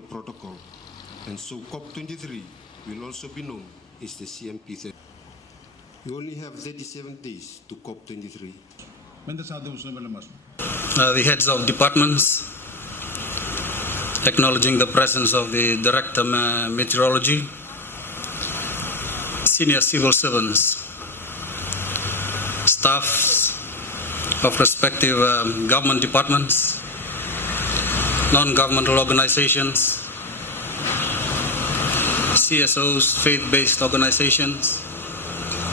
protocol. And so COP23 will also be known as the CMP30. We only have 37 days to COP23. The heads of departments, acknowledging the presence of the Director Meteorology, senior civil servants, staffs of respective government departments, non-governmental organizations, CSOs, faith-based organizations,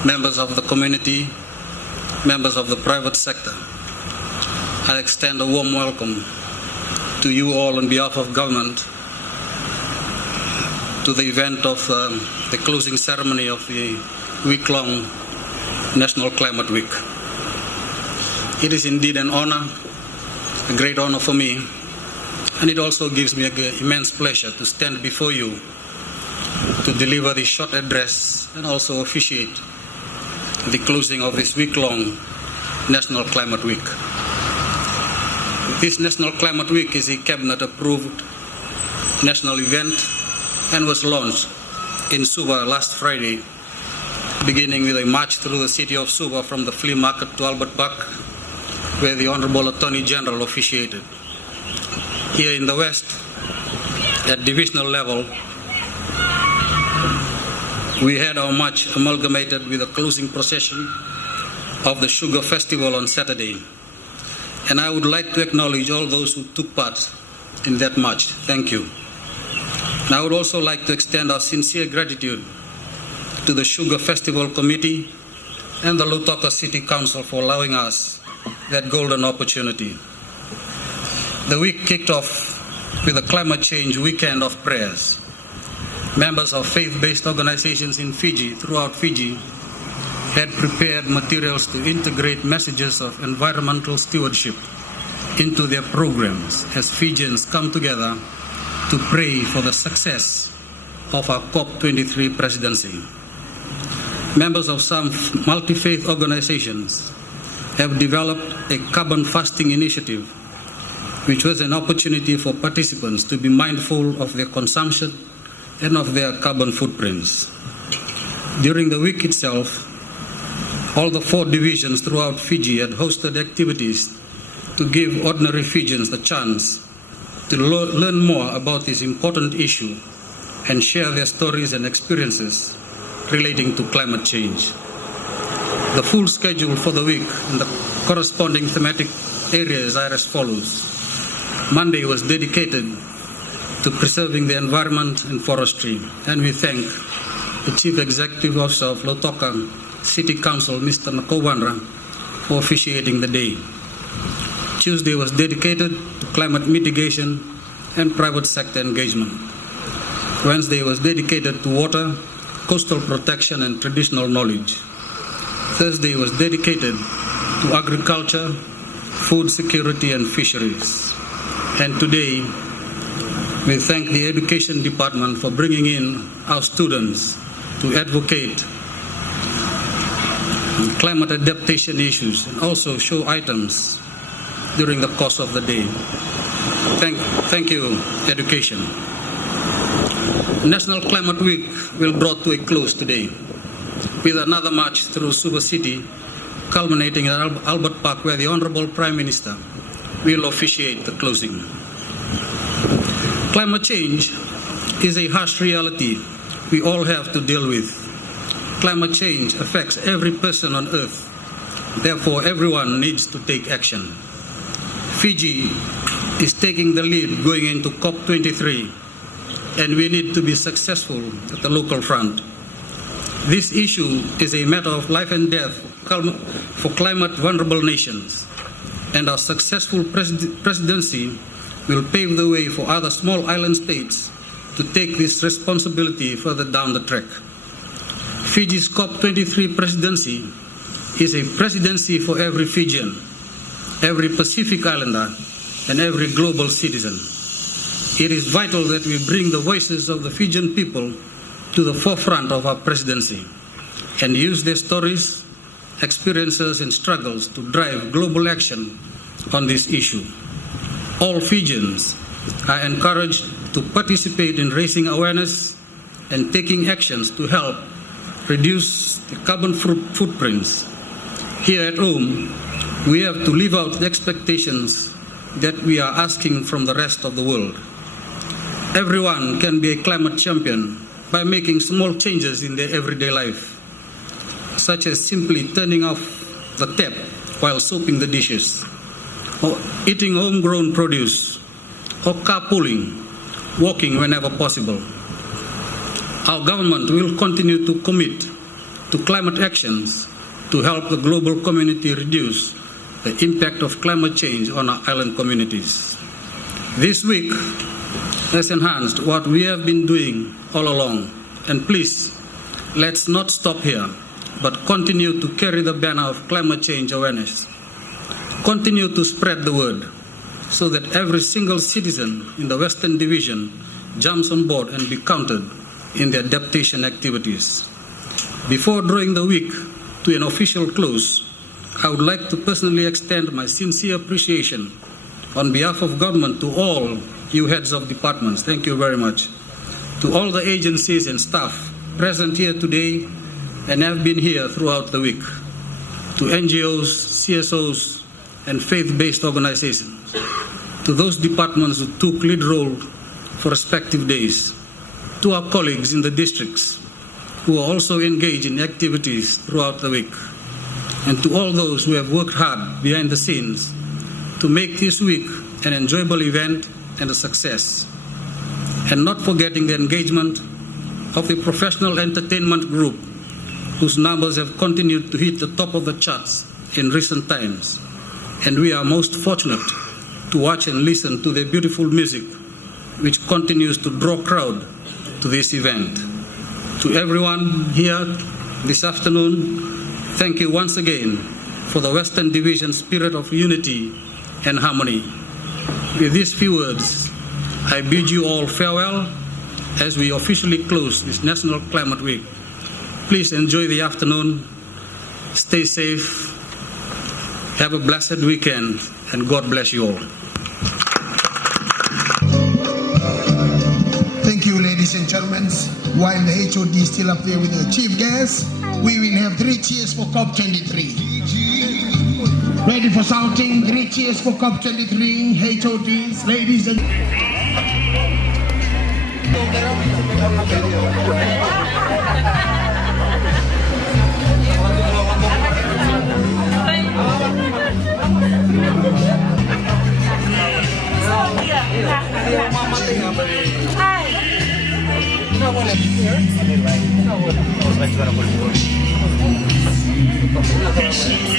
members of the community, members of the private sector. I extend a warm welcome to you all on behalf of government to the event of the closing ceremony of the week-long National Climate Week. It is indeed an honor, a great honor for me, and it also gives me an immense pleasure to stand before you to deliver this short address and also officiate the closing of this week-long National Climate Week. This National Climate Week is a cabinet-approved national event and was launched in Suva last Friday, beginning with a march through the city of Suva from the flea market to Albert Park, where the Honorable Attorney General officiated. Here in the West, at divisional level, we had our march amalgamated with a closing procession of the Sugar Festival on Saturday. And I would like to acknowledge all those who took part in that march. Thank you. And I would also like to extend our sincere gratitude to the Sugar Festival Committee and the Lautoka City Council for allowing us that golden opportunity. The week kicked off with a climate change weekend of prayers. Members of faith-based organizations in Fiji, throughout Fiji, had prepared materials to integrate messages of environmental stewardship into their programs as Fijians come together to pray for the success of our COP23 presidency. Members of some multi-faith organizations have developed a carbon fasting initiative, which was an opportunity for participants to be mindful of their consumption and of their carbon footprints. During the week itself, all the 4 divisions throughout Fiji had hosted activities to give ordinary Fijians the chance to learn more about this important issue and share their stories and experiences relating to climate change. The full schedule for the week and the corresponding thematic areas are as follows. Monday was dedicated to preserving the environment and forestry, and we thank the Chief Executive Officer of Lautoka City Council, Mr. Nakovanra, for officiating the day. Tuesday was dedicated to climate mitigation and private sector engagement. Wednesday was dedicated to water, coastal protection, and traditional knowledge. Thursday was dedicated to agriculture, food security, and fisheries. And today, we thank the Education Department for bringing in our students to advocate climate adaptation issues and also show items during the course of the day. Thank you, Education. National Climate Week will brought to a close today with another march through Suva City, culminating at Albert Park, where the Honorable Prime Minister will officiate the closing. Climate change is a harsh reality we all have to deal with. Climate change affects every person on Earth. Therefore, everyone needs to take action. Fiji is taking the lead going into COP23, and we need to be successful at the local front. This issue is a matter of life and death for climate vulnerable nations, and our successful presidency will pave the way for other small island states to take this responsibility further down the track. Fiji's COP23 presidency is a presidency for every Fijian, every Pacific Islander, and every global citizen. It is vital that we bring the voices of the Fijian people to the forefront of our presidency and use their stories, experiences, and struggles to drive global action on this issue. All Fijians are encouraged to participate in raising awareness and taking actions to help reduce the carbon footprints. Here at home, we have to live out the expectations that we are asking from the rest of the world. Everyone can be a climate champion by making small changes in their everyday life, such as simply turning off the tap while soaping the dishes, or eating homegrown produce, or carpooling, walking whenever possible. Our government will continue to commit to climate actions to help the global community reduce the impact of climate change on our island communities. This week has enhanced what we have been doing all along, and please, let's not stop here, but continue to carry the banner of climate change awareness. Continue to spread the word so that every single citizen in the Western Division jumps on board and be counted in the adaptation activities. Before drawing the week to an official close, I would like to personally extend my sincere appreciation on behalf of government to all you heads of departments. Thank you very much. To all the agencies and staff present here today and have been here throughout the week. To NGOs, CSOs, and faith-based organizations. To those departments who took lead role for respective days. To our colleagues in the districts who are also engaged in activities throughout the week. And to all those who have worked hard behind the scenes to make this week an enjoyable event and a success. And not forgetting the engagement of a professional entertainment group whose numbers have continued to hit the top of the charts in recent times. And we are most fortunate to watch and listen to their beautiful music, which continues to draw crowd to this event. To everyone here this afternoon, thank you once again for the Western Division spirit of unity and harmony. With these few words, I bid you all farewell as we officially close this National Climate Week. Please enjoy the afternoon, stay safe, have a blessed weekend, and God bless you all. Thank you, ladies and gentlemen. While the HOD is still up there with the chief guest, we will have 3 cheers for COP23. Ready for shouting? 3 cheers for COP23, HODs, ladies and Hi.